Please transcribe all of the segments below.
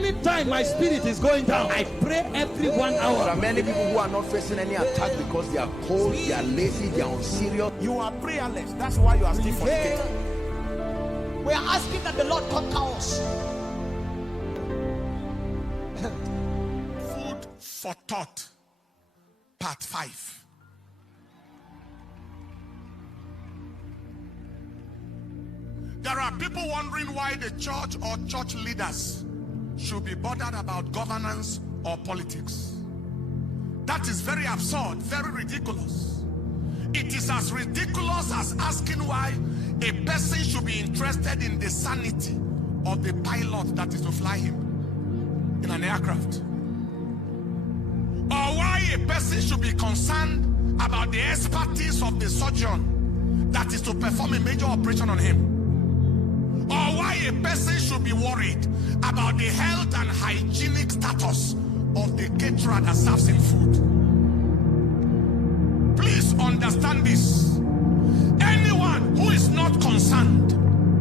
Anytime my spirit is going down, I pray every 1 hour. There are many people who are not facing any attack because they are cold, they are lazy, they are unserious. You are prayerless. That's why you are still fornicating. We are asking that the Lord conquer us. Food for thought, part 5. There are people wondering why the church or church leaders should be bothered about governance or politics. That is very absurd, very ridiculous. It is as ridiculous as asking why a person should be interested in the sanity of the pilot that is to fly him in an aircraft. Or why a person should be concerned about the expertise of the surgeon that is to perform a major operation on him. Or why a person should be worried about the health and hygienic status of the caterer that serves him food. Please understand this. Anyone who is not concerned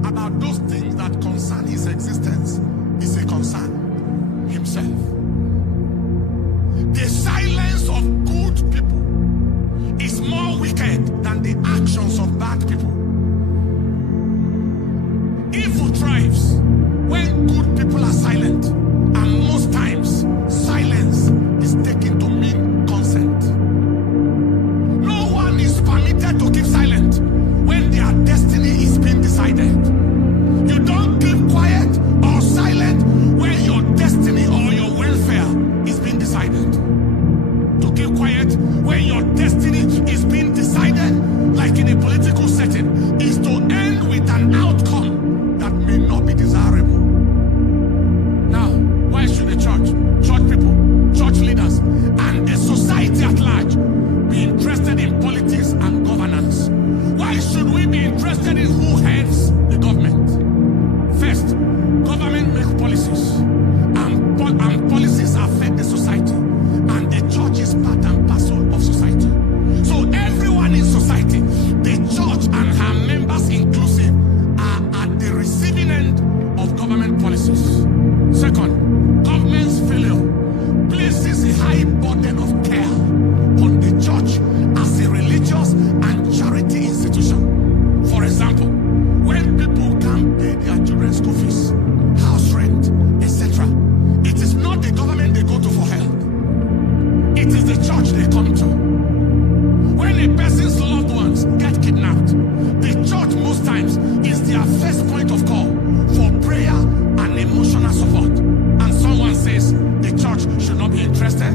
about those things that concern his existence is a concern himself. The silence of good people is more wicked than the actions of bad people. Evil thrives when good people are silent, and most times silence is taken to mean consent. No one is permitted to keep silent when their destiny is being decided. You don't keep quiet or silent when your destiny or your welfare is being decided. To keep quiet when your destiny is being decided, like in a political setting, is to end with an outcome that may not be desirable. Now, why should the church people, church leaders, and the society at large be interested in politics and governance? Why should we be interested in who heads the government? First, government makes policies, and policies affect the society, and the church is part and parcel of society. So everyone in society, the church and her members inclusive, are at the receiving end of government policies. Second, government's failure places a high burden of care on the church as a religious and charity institution. For example, when people can't pay their children's school fees, house rent, etc., it is not the government they go to for help. It is the church they come to. When a person's loved ones get kidnapped, the church most times is their first point of call for prayer and emotional support. And someone says the church should not be interested.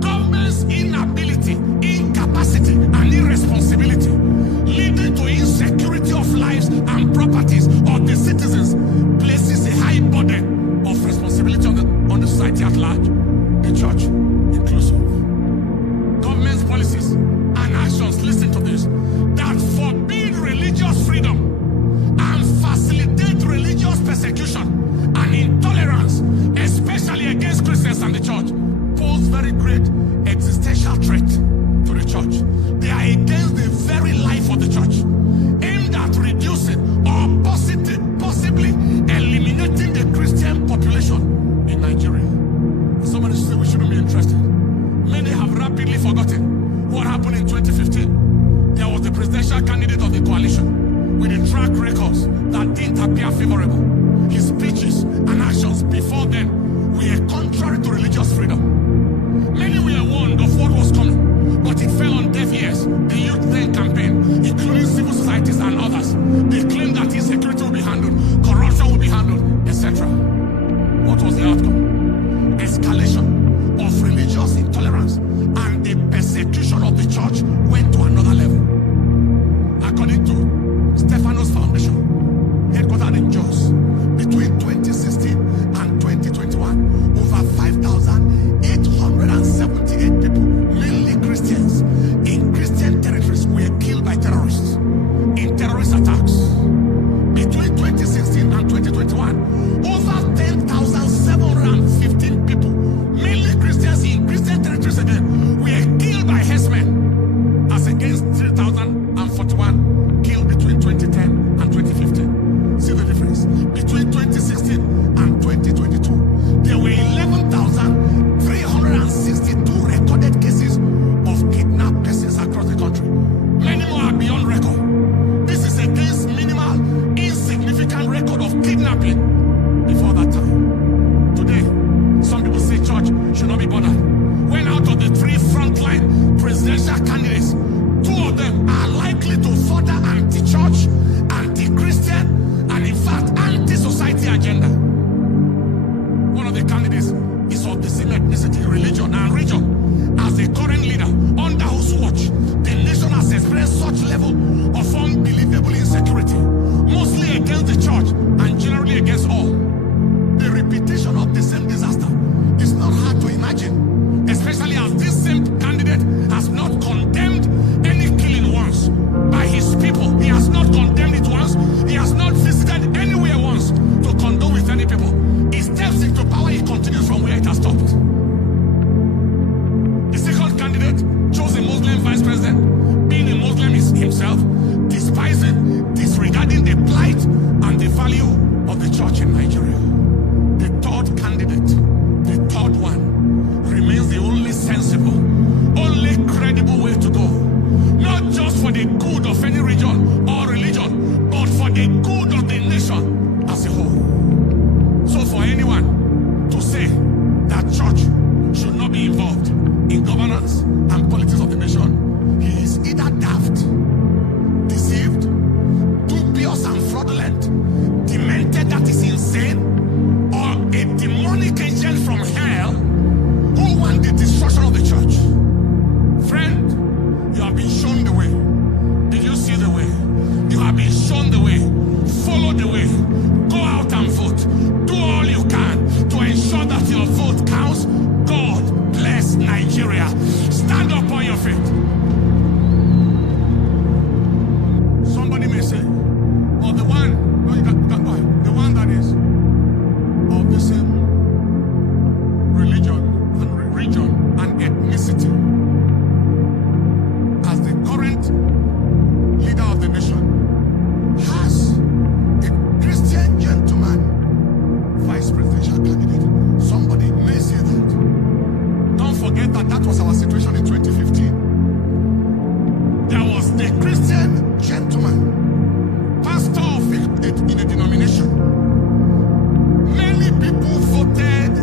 Government's inability, incapacity, and irresponsibility leading to insecurity of lives and properties of the citizens places a high burden of responsibility on the society at large, the church inclusive. Government's policies and actions, listen to this, that forbid religious freedom and facilitate religious persecution and intolerance, especially against Christians and the church, pose very great existential threat to the church. They are against the very life of the church, aimed at reducing or possibly eliminating the Christian population in Nigeria. Somebody say we shouldn't be interested. Many have rapidly forgotten what happened in 2015. There was the presidential candidate of the coalition with a track records that didn't appear favorable. His speeches and actions before then were contrary to religious freedom. ethnicity, religion, and region as the current leader, under whose watch the nation has experienced such level of unbelievable insecurity, mostly against the church and generally against all. The repetition of the same disaster is not hard to imagine, especially as this same candidate has not condemned any killing once by his people. He has not condemned it once. He has not visited anywhere once to condone with any people. He steps into power, he continues from where it has stopped. The second candidate chose a Muslim vice president, being a Muslim himself, despising, disregarding the plight and the value of the church in Nigeria. The third candidate, the third one, remains the only sensible, only credible way to go. Not just for the good of any region or religion, but for the good of the nation as a whole. So for anyone to say that church should not be involved in governance and politics of the nation, he is either daft, deceived, dubious and fraudulent, demented, that is insane, or a demonic agent from hell who wants the destruction of the church. Friend, you have been shown the way. Did you see the way? You have been shown the way. Follow the way. Go out and vote. Do all you can to ensure that your vote counts. God bless Nigeria. Stand up on your feet. Somebody may say, well, the one, no, you can't go ahead. The one that is of the same religion and region and ethnicity as the current leader of the nation has a Christian gentleman vice presidential candidate. Somebody may say that. Don't forget that that was our situation in 2015. There was the Christian gentleman, pastor of in a denomination. Many people voted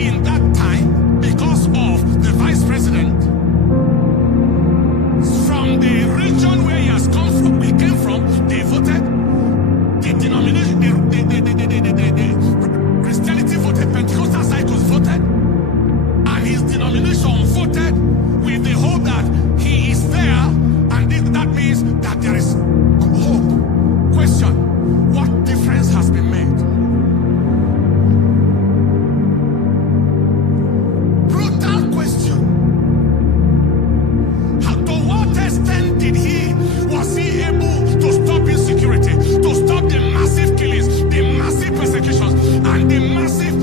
in that time because of the vice president. From the region where he has come from, we came from, they voted. The denomination, the Christianity voted, Pentecostal cycles voted, and his denomination voted with the hope that he is there, and that means that there is hope. Question: what difference has been made? Brutal question. To what extent was he able to stop insecurity, to stop the massive killings, the massive persecutions, and the massive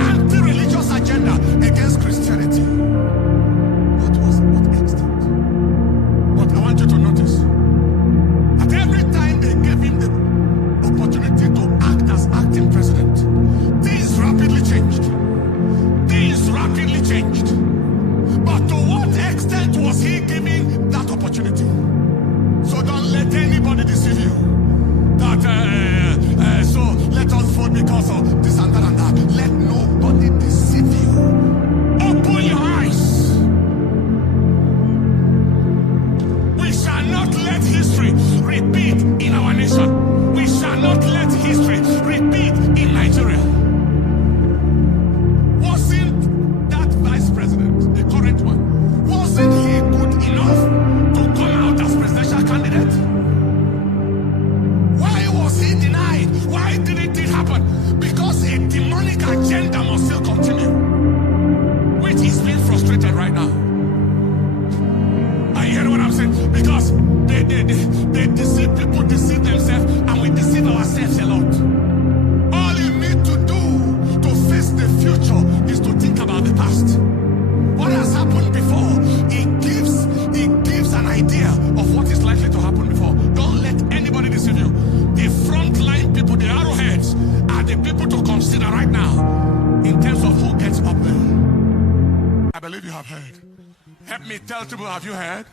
anti-religious agenda against Christianity? What extent? But I want you to notice that every time they gave him the opportunity to act as acting president, things rapidly changed. Things rapidly changed. But to what extent was he giving that opportunity? So don't let anybody deceive you. That so let us vote because of this and that and that. Let nobody deceive you. Open your eyes. We shall not let history repeat in our nation. We shall not let history repeat in Nigeria. Wasn't that vice president, the current one, wasn't he good enough to come out as presidential candidate? Why was he denied? Why didn't it happen? Because a demonic agenda must still continue, which is being frustrated right now. Are you hearing what I'm saying? Because they deceive, people deceive themselves, and we deceive ourselves a lot. All you need to do to face the future is to think about the past. What has happened before, it gives an idea of what is likely to happen before. Don't let anybody deceive you. The frontline people, the arrowheads, are the people to consider right now in terms of who gets up there. I believe you have heard. Help me tell people, have you heard?